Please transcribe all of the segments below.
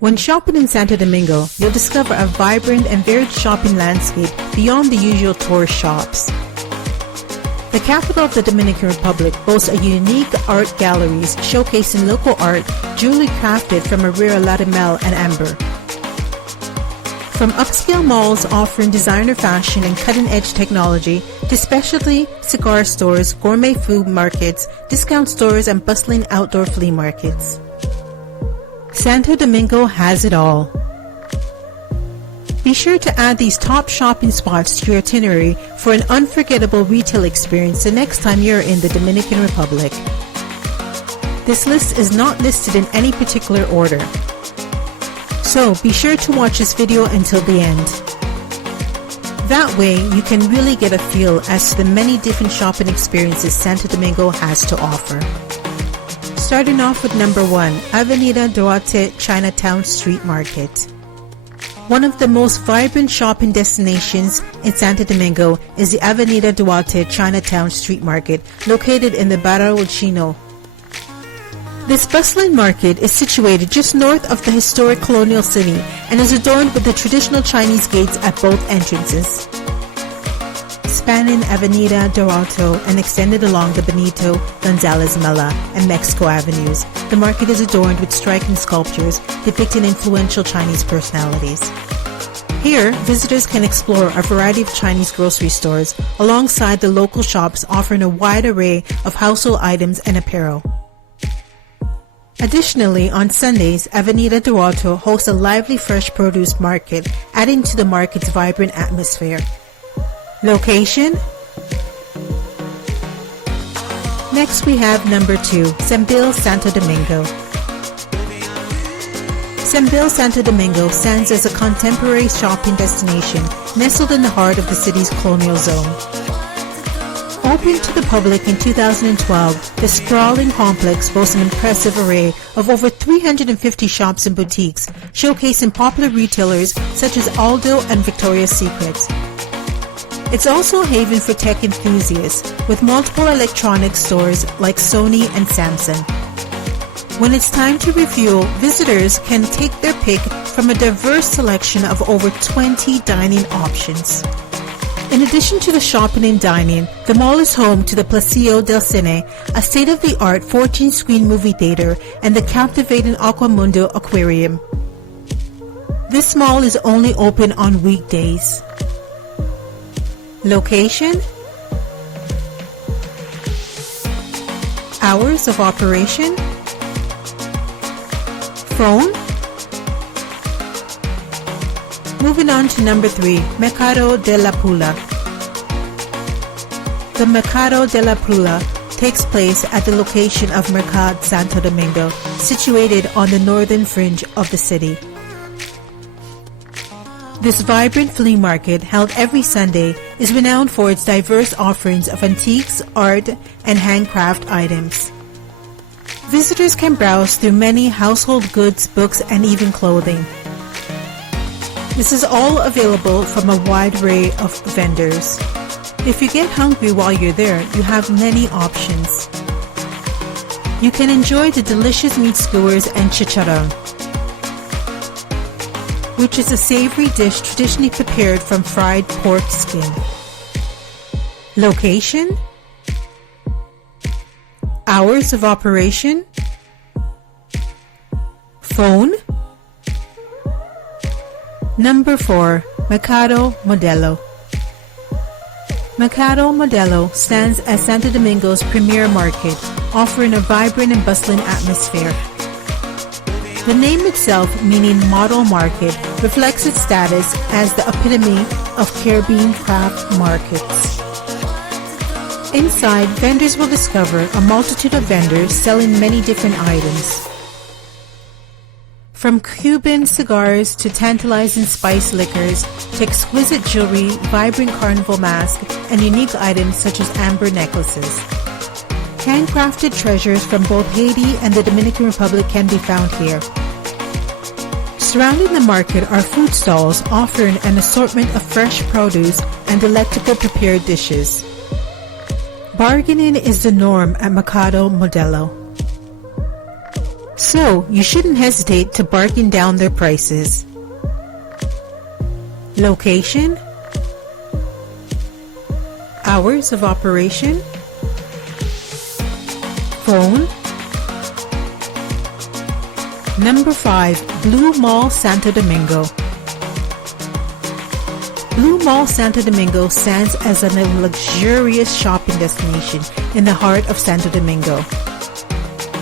When shopping in Santo Domingo, you'll discover a vibrant and varied shopping landscape beyond the usual tourist shops. The capital of the Dominican Republic boasts a unique art galleries showcasing local art jewelry crafted from a rare latamel and amber. From upscale malls offering designer fashion and cutting-edge technology to specialty cigar stores, gourmet food markets, discount stores, and bustling outdoor flea markets. Santo Domingo has it all. Be sure to add these top shopping spots to your itinerary for an unforgettable retail experience the next time you're in the Dominican Republic. This list is not listed in any particular order, so be sure to watch this video until the end. That way you can really get a feel as to the many different shopping experiences Santo Domingo has to offer. Starting off with number 1, Avenida Duarte Chinatown Street Market. One of the most vibrant shopping destinations in Santo Domingo is the Avenida Duarte Chinatown Street Market, located in the Barrio Chino. This bustling market is situated just north of the historic colonial city and is adorned with the traditional Chinese gates at both entrances. Spanning Avenida Duarte and extended along the Benito, Gonzalez Mella, and Mexico avenues, the market is adorned with striking sculptures depicting influential Chinese personalities. Here, visitors can explore a variety of Chinese grocery stores alongside the local shops offering a wide array of household items and apparel. Additionally, on Sundays, Avenida Duarte hosts a lively fresh produce market, adding to the market's vibrant atmosphere. Location? Next we have number 2, Sambil, Santo Domingo. Sambil, Santo Domingo stands as a contemporary shopping destination nestled in the heart of the city's colonial zone. Opened to the public in 2012, the sprawling complex boasts an impressive array of over 350 shops and boutiques, showcasing popular retailers such as Aldo and Victoria's Secret. It's also a haven for tech enthusiasts, with multiple electronics stores like Sony and Samsung. When it's time to refuel, visitors can take their pick from a diverse selection of over 20 dining options. In addition to the shopping and dining, the mall is home to the Palacio del Cine, a state-of-the-art 14-screen movie theater, and the captivating Aquamundo Aquarium. This mall is only open on weekdays. Location? Hours of operation? Phone? Moving on to number 3, Mercado de la Pulga. The Mercado de la Pulga takes place at the location of Mercado Santo Domingo, situated on the northern fringe of the city. This vibrant flea market, held every Sunday, is renowned for its diverse offerings of antiques, art, and handcraft items. Visitors can browse through many household goods, books, and even clothing. This is all available from a wide array of vendors. If you get hungry while you're there, you have many options. You can enjoy the delicious meat skewers and chicharron, which is a savory dish traditionally prepared from fried pork skin. Location? Hours of operation? Phone? Number 4, Mercado Modelo. Mercado Modelo stands as Santo Domingo's premier market, offering a vibrant and bustling atmosphere. The name itself, meaning model market, reflects its status as the epitome of Caribbean craft markets. Inside, vendors will discover a multitude of vendors selling many different items. From Cuban cigars to tantalizing spice liquors to exquisite jewelry, vibrant carnival masks, and unique items such as amber necklaces. Handcrafted treasures from both Haiti and the Dominican Republic can be found here. Surrounding the market are food stalls offering an assortment of fresh produce and delectable prepared dishes. Bargaining is the norm at Mercado Modelo. so you shouldn't hesitate to bargain down their prices. Location, hours of operation, phone. Number 5, Blue Mall Santo Domingo. Blue Mall Santo Domingo stands as a luxurious shopping destination in the heart of Santo Domingo.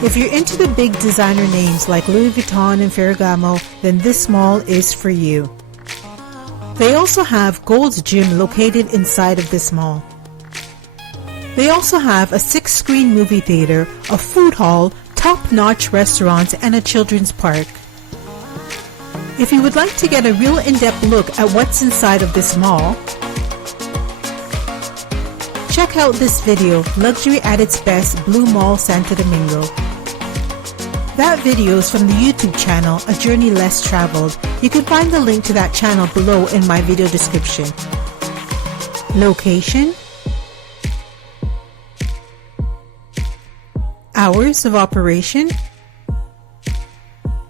If you're into the big designer names like Louis Vuitton and Ferragamo, then this mall is for you. They also have Gold's Gym located inside of this mall. They also have a 6-screen movie theater, a food hall, top-notch restaurants, and a children's park. If you would like to get a real in-depth look at what's inside of this mall, check out this video, Luxury at its Best, Blue Mall Santo Domingo. That video is from the YouTube channel, A Journey Less Traveled. You can find the link to that channel below in my video description. Location, hours of operation,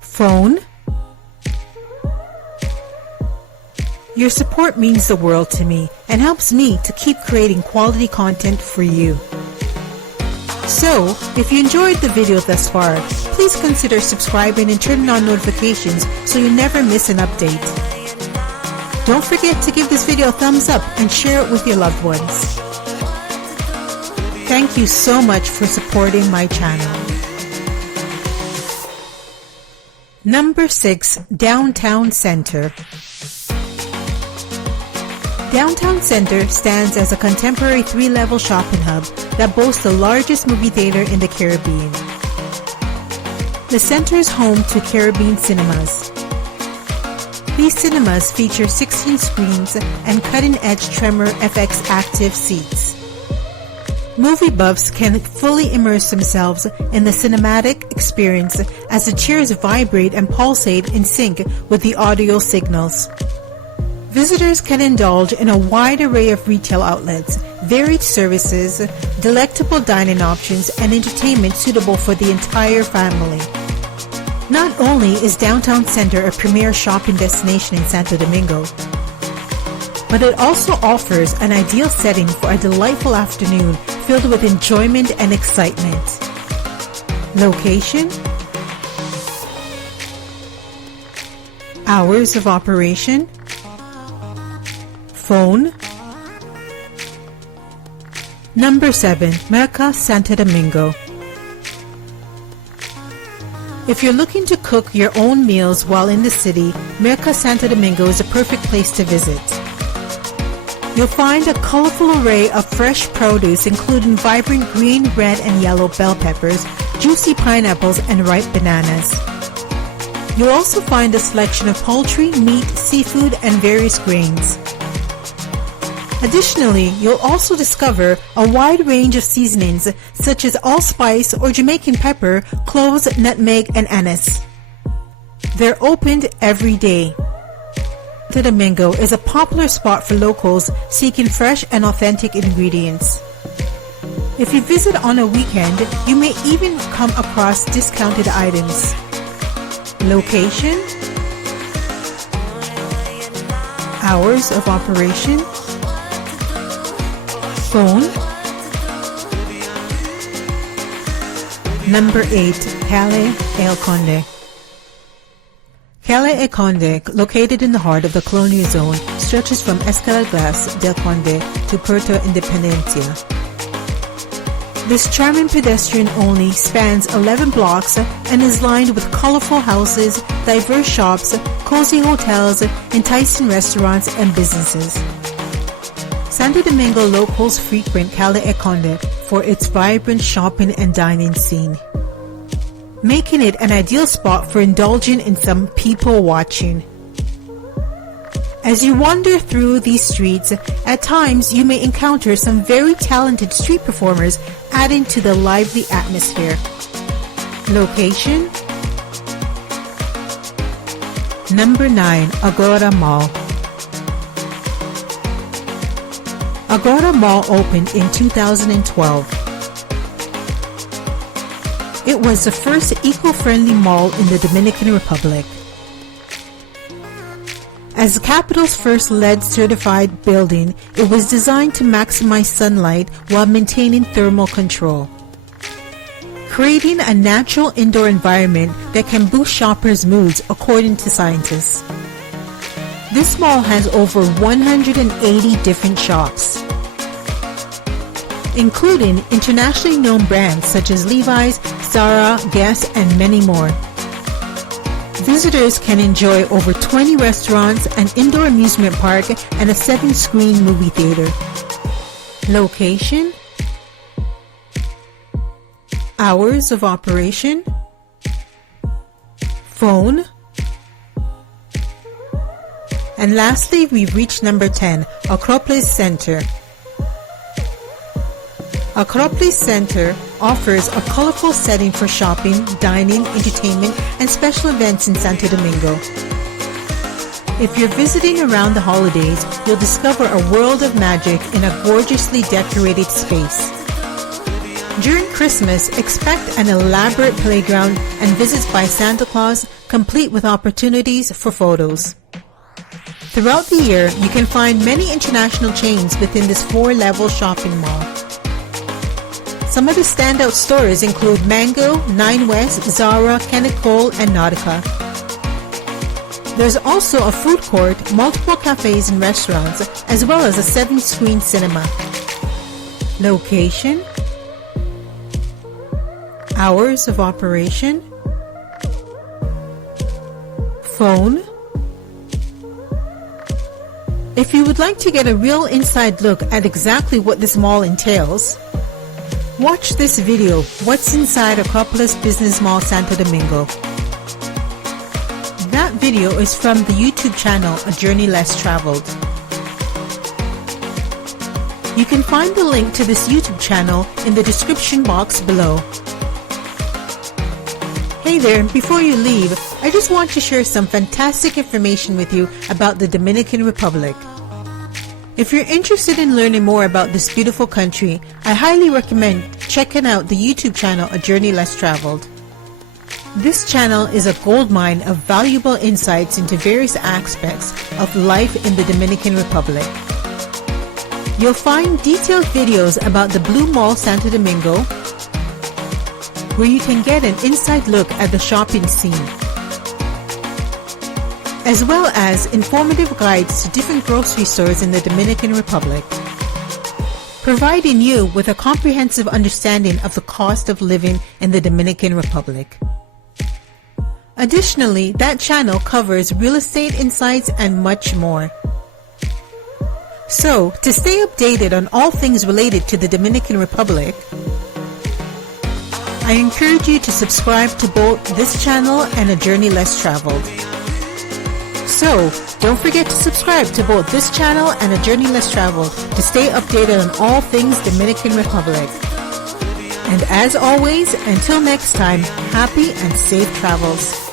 phone. Your support means the world to me and helps me to keep creating quality content for you. So, if you enjoyed the video thus far, please consider subscribing and turning on notifications so you never miss an update. Don't forget to give this video a thumbs up and share it with your loved ones. Thank you so much for supporting my channel. Number 6, Downtown Center. Downtown Center stands as a contemporary 3-level shopping hub that boasts the largest movie theater in the Caribbean. The center is home to Caribbean cinemas. These cinemas feature 16 screens and cutting-edge Tremor FX active seats. Movie buffs can fully immerse themselves in the cinematic experience as the chairs vibrate and pulsate in sync with the audio signals. Visitors can indulge in a wide array of retail outlets, varied services, delectable dining options, and entertainment suitable for the entire family. Not only is Downtown Center a premier shopping destination in Santo Domingo, but it also offers an ideal setting for a delightful afternoon filled with enjoyment and excitement. Location, hours of operation, phone. Number 7, Merca Santo Domingo. If you're looking to cook your own meals while in the city, Merca Santo Domingo is a perfect place to visit. You'll find a colorful array of fresh produce including vibrant green, red, and yellow bell peppers, juicy pineapples, and ripe bananas. You'll also find a selection of poultry, meat, seafood, and various grains. Additionally, you'll also discover a wide range of seasonings such as allspice or Jamaican pepper, cloves, nutmeg, and anise. They're opened every day. Santo Domingo is a popular spot for locals seeking fresh and authentic ingredients. If you visit on a weekend, you may even come across discounted items. Location, hours of operation, phone. Number 8, Calle El Conde. Calle El Conde, located in the heart of the colonial zone, stretches from Escalagras del Conde to Puerto Independencia. This charming pedestrian-only spans 11 blocks and is lined with colorful houses, diverse shops, cozy hotels, enticing restaurants, and businesses. Santo Domingo locals frequent Calle El Conde for its vibrant shopping and dining scene, making it an ideal spot for indulging in some people watching. As you wander through these streets, at times you may encounter some very talented street performers adding to the lively atmosphere. Location, Number 9, Agora Mall. Agora Mall opened in 2012. It It was the first eco-friendly mall in the Dominican Republic. As the capital's first lead certified building, it was designed to maximize sunlight while maintaining thermal control, creating a natural indoor environment that can boost shoppers' moods, according to scientists. This mall has over 180 different shops, including internationally known brands such as Levi's, Zara, Guess, and many more. Visitors can enjoy over 20 restaurants, an indoor amusement park, and a 7-screen movie theater. Location, hours of operation, phone, and lastly, we've reached number 10, Acropolis Center. Acropolis Center offers a colorful setting for shopping, dining, entertainment, and special events in Santo Domingo. If you're visiting around the holidays, you'll discover a world of magic in a gorgeously decorated space. During Christmas, expect an elaborate playground and visits by Santa Claus, complete with opportunities for photos. Throughout the year, you can find many international chains within this 4-level shopping mall. Some of the standout stores include Mango, Nine West, Zara, Kenneth Cole, and Nautica. There's also a food court, multiple cafes and restaurants, as well as a 7-screen cinema. Location, hours of operation, phone. If you would like to get a real inside look at exactly what this mall entails, watch this video, What's Inside Acropolis Business Mall Santo Domingo. That video is from the YouTube channel A Journey Less Traveled. You can find the link to this YouTube channel in the description box below. Hey there, before you leave, I just want to share some fantastic information with you about the Dominican Republic. If you're interested in learning more about this beautiful country, I highly recommend checking out the YouTube channel A Journey Less Traveled. This channel is a goldmine of valuable insights into various aspects of life in the Dominican Republic. You'll find detailed videos about the Blue Mall Santo Domingo, where you can get an inside look at the shopping scene, as well as informative guides to different grocery stores in the Dominican Republic, providing you with a comprehensive understanding of the cost of living in the Dominican Republic. Additionally, that channel covers real estate insights and much more. So, to stay updated on all things related to the Dominican Republic, I encourage you to subscribe to both this channel and A Journey Less Traveled. So, don't forget to subscribe to both this channel and A Journey Less Traveled to stay updated on all things Dominican Republic. And as always, until next time, happy and safe travels.